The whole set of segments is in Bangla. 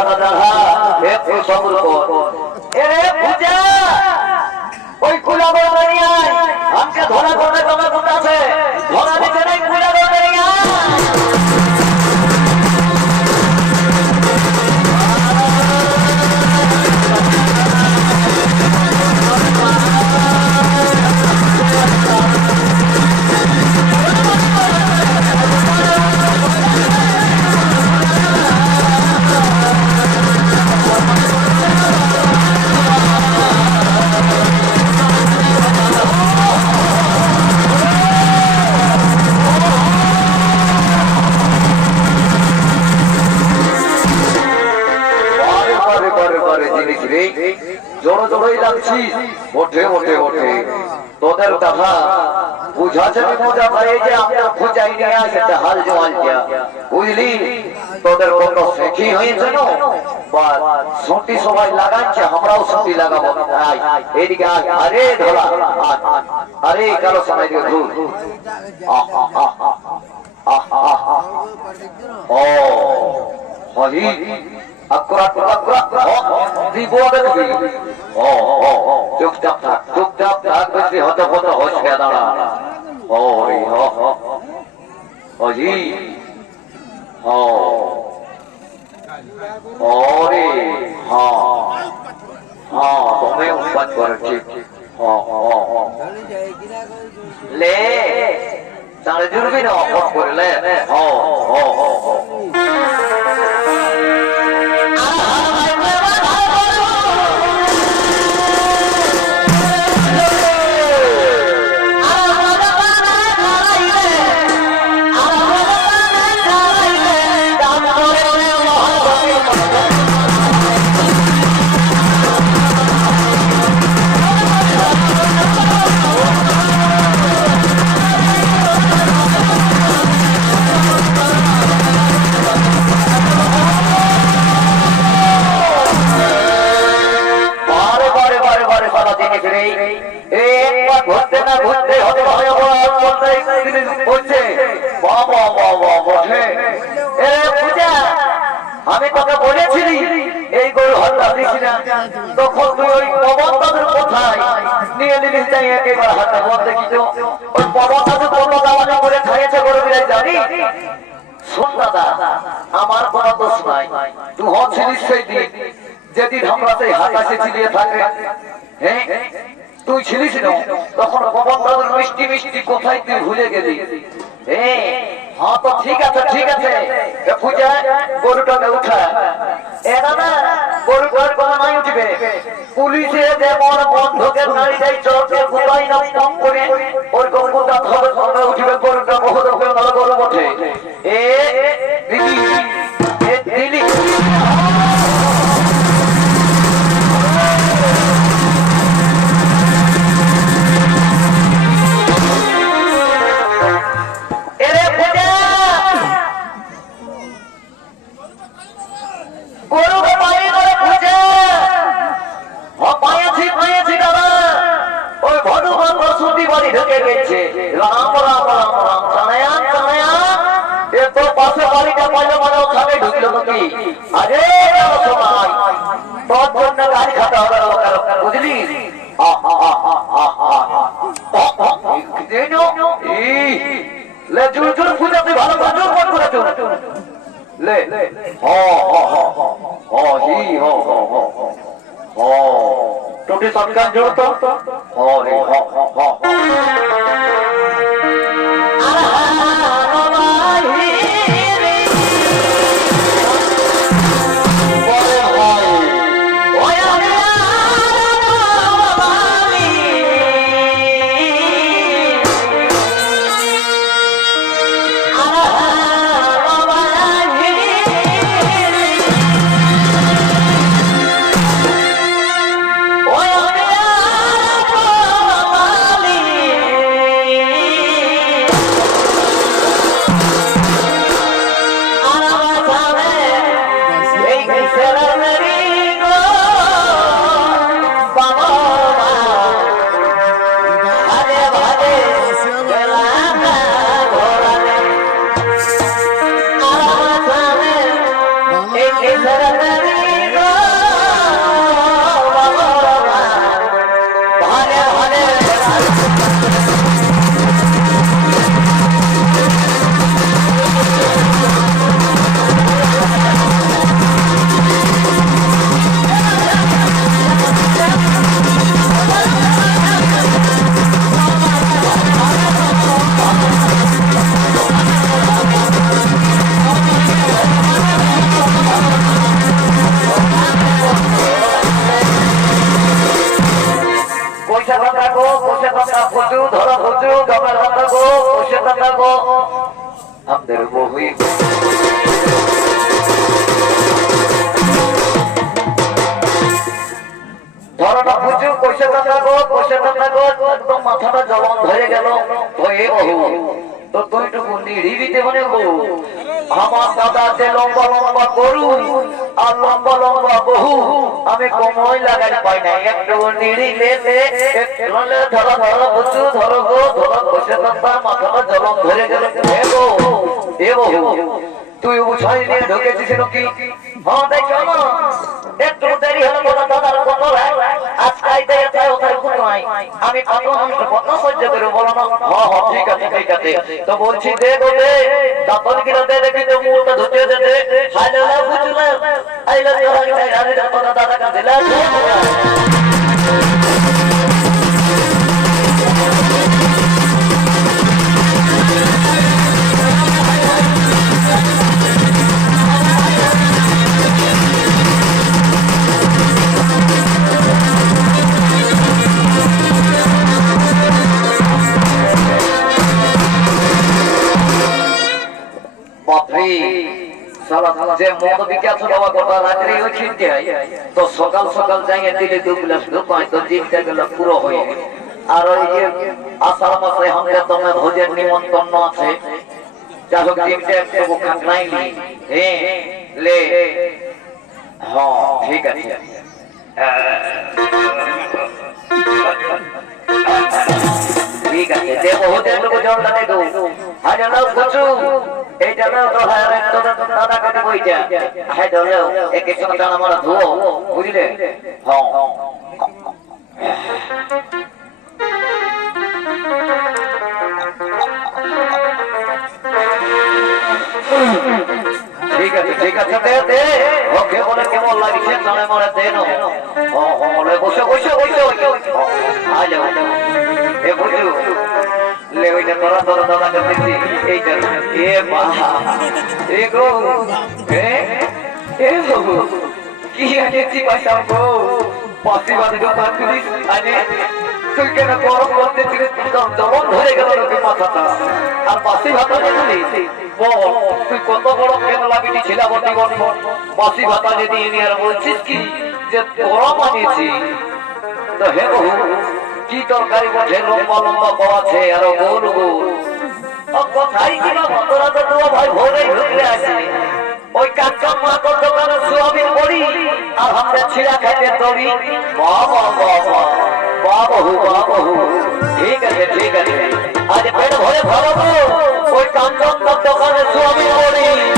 أبدا ভালোই লাগছি ওঠে ওঠে ওঠে। তোদের কথা বুঝাছে oh oh চুপচাপ থাক চুপচাপ থাক, বেশি হতে হতে হোস খেয়ে দাঁড়া। ও রে, হ হজি হ। ওরে হ্যাঁ হ্যাঁ তুমি উৎপাদ করেছি। হ্যাঁ হ্যাঁ লে, তাহলে জুড়বি না অফ করলে। হ্যাঁ হ্যাঁ হ্যাঁ আমি তোকে বলেছিলি, এই গরু হত্যা দিস না। তখন তুই ওই পবন দাদুর কোথায় নিয়ে নিলিস যাই একেবার হাতে বল দেখি তো। ওই পবন দাদু কত দাওয়ানি করে খাইয়েছে গরু বিরাজ জানি? শোন দাদা, আমার দোষ নাই। তুই যেদিন আমরা সেই থাকে। হ্যাঁ তুই ছিলিস না। তখন পবন দাদুর মিষ্টি মিষ্টি কোথায় তুই ভুলে গেলি। হ্যাঁ তো ঠিক আছে ঠিক আছে পূজা গরুটাকে উঠা না গরুটার কোনো উঠবে পুলিশে যেমন বন্ধকের নারী যাই চোখে ওর গরুটা উঠবে গরুটা বহু ভালো গরু বটে এ বালিটা পয়লা মানে ওখানে ভালো ভালো করে চল সরকার জোড় আব্দুল মুহিত ধরনা বুঝু পয়সা টাকা গো পয়সা টাকা গো একদম মাথাটা জবান ধরে গেল হয়ে বহু তো তুইটুকু নিড়িবিতে মনে গো আমার দাদা লম্বা লম্বা গরু আর লম্বা লম্বা বহু, আমি কমই লাগাই পাই না একটু নিড়িলে ধরো ধরো বুঝু ধরো গো, ধরো কইসে কথা মাথাটা জলন ধরে গেল। এ বহু তুই উঠাই নিয়ে ঢুকেছিস নাকি হ্যাঁ দেখো একটু দেরি হলে বলো, দাদার কত আজকে আইতে আইতে ওদের কোথায় আমি কত মানুষ কত সহ্য করে, বলো না। হ্যাঁ হ্যাঁ ঠিক আছে ঠিক আছে। তো বলছি দে গো দে দাপন দে দেখি তো মুখটা ধুতে দে দে হাইলে বুঝলে? আইলে দাদা দাদা কাছে যে মদ বিকাশ বাবা, গোটা রাত্রি ওই হয়। তো সকাল সকাল যাইয়ে দিলে দু গ্লাস ঢুকায় তো দিনটা গেল পুরো হয়ে আর ওই যে আষাঢ় মাসে আমাদের দমে ভোজের নিমন্ত্রণ আছে। ঠিক আছে। ঠিক আছে যে বহুদের লোক জলটা দেবো। হাজার লোক কচু এইটা নাও তো হাজার তো দাদা কাটে বইটা। হ্যাঁ ধরো একে সঙ্গে টানা মারা ধুও বুঝলে? হ্যাঁ। ঠিক আছে ঠিক আছে দে দে ওকে বলে কেমন লাগছে, জানে মরে দে নো ও বলে বসে বসে বসে। আ যাও এ বুঝু লে ওইটা তোরা তোরা দাদা করতেছি এইটা এ মা এ গো, এ এ গো, কি আনেছি পয়সা গো? পাশি বাদে দোকান তুলিস আনে। তুই কেন গরম করতে দমন ধরে গেল লোকের মাথাটা। আর বাসি ভাতা দেখলি বল, তুই কত বড় কেন লাগিটি ছিল বটি গল্প বাসি ভাতা যদি এনে আর বলছিস কি? যে তোরা মানিয়েছি তো হে বহু কি তরকারি বটে লম্বা লম্বা পাওয়াছে আর গোল গোল আছে ওই কাঁচা মাকড় দোকানে বড়ি আর আমরা ছিড়া খাইতে দড়ি। বাবা বাবা, বাবু বাবু ঠিক আছে ঠিক আছে। আজ পেট ভরে ভরবো। ওই কাঞ্চন দোকানে সোয়াবিন বড়ি।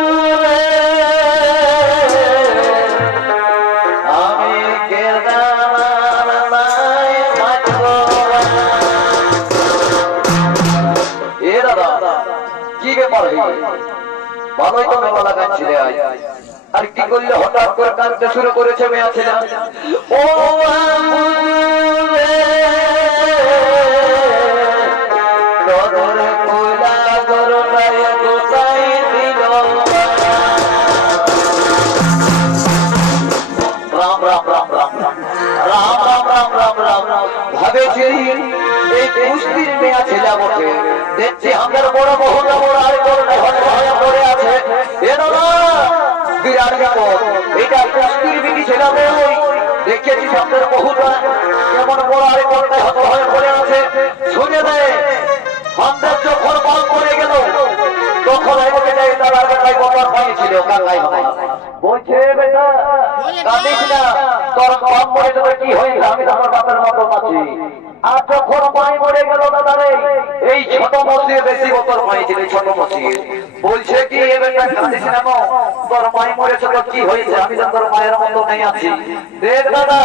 ভালোই তো ভালো লাগা ছিলে আজ আর কি করলে হঠাৎ করে কাঁদতে শুরু করেছে মেয়া ছেলে ও ভাবেছি এই কুস্তির মেয়া ছেলে দেখছি আমার বড় বহু বড় দেওয়ার পর এটা পুষ্টির বিধি ছিল বই দেখেছি আপনার বহুটা যেমন বলার কন্যায় হত হয়ে পড়ে আছে। শুনে দেয়। কি হয়েছে? আমি তো আর যখন পাই মরে গেল না রে এই ছোট মসিয়ে বেশি বছর মাই ছিল এই ছোট মসিয়ে বলছে কি এ বেটা কাঁদিস না তোর কি হয়েছে? আমি তো তোর মায়ের মতো নেই আছি। দাদা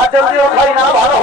আর যদি মরে না, ভালো